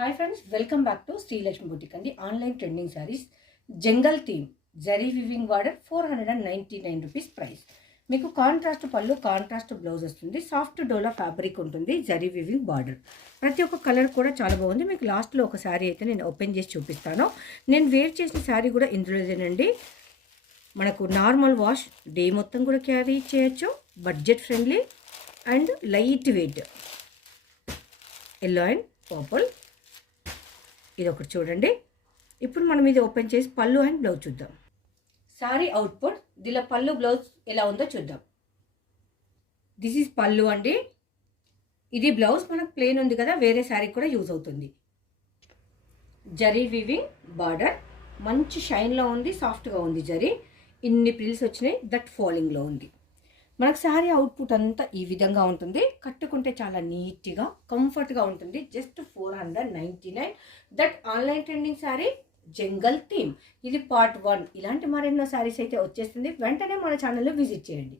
Hi friends, welcome back to Srilakshmi boutique అండి. Online trending saris jungle theme zari weaving border 499 rupees price. మీకు contrast పళ్ళు, contrast blouse వస్తుంది. Soft డోలా fabric ఉంటుంది, zari weaving border. ప్రతి ఒక్క కలర్ కూడా చాలా బాగుంది. మీకు లాస్ట్లో ఒక శారీ అయితే నేను ఓపెన్ చేసి చూపిస్తాను. నేను వేర్ చేసిన శారీ కూడా ఇందులోదేనండి. మనకు నార్మల్ వాష్ డే మొత్తం కూడా క్యారీ చేయొచ్చు. Budget friendly and light weight. Yellow and purple, ఇది ఒకటి చూడండి. ఇప్పుడు మనం ఇది ఓపెన్ చేసి పళ్ళు అండ్ బ్లౌజ్ చూద్దాం. సారీ అవుట్పుట్ దీనిలో పళ్ళు బ్లౌజ్ ఎలా ఉందో చూద్దాం. దిస్ ఈజ్ పళ్ళు అండి. ఇది బ్లౌజ్ మనకు ప్లెయిన్ ఉంది కదా, వేరే శారీ కూడా యూజ్ అవుతుంది. జరీ వీవింగ్ బార్డర్ మంచి షైన్లో ఉంది, సాఫ్ట్గా ఉంది జరీ. ఇన్ని ప్రిల్స్ వచ్చినాయి, దట్ ఫాలింగ్లో ఉంది. మనకు శారీ అవుట్పుట్ అంతా ఈ విధంగా ఉంటుంది. కట్టుకుంటే చాలా నీట్గా కంఫర్ట్గా ఉంటుంది. Just 499. That online trending sari jungle theme. ఇది పార్ట్ 1. ఇలాంటి మరెన్నో శారీస్ అయితే వచ్చేస్తుంది. వెంటనే మన ఛానల్లో విజిట్ చేయండి.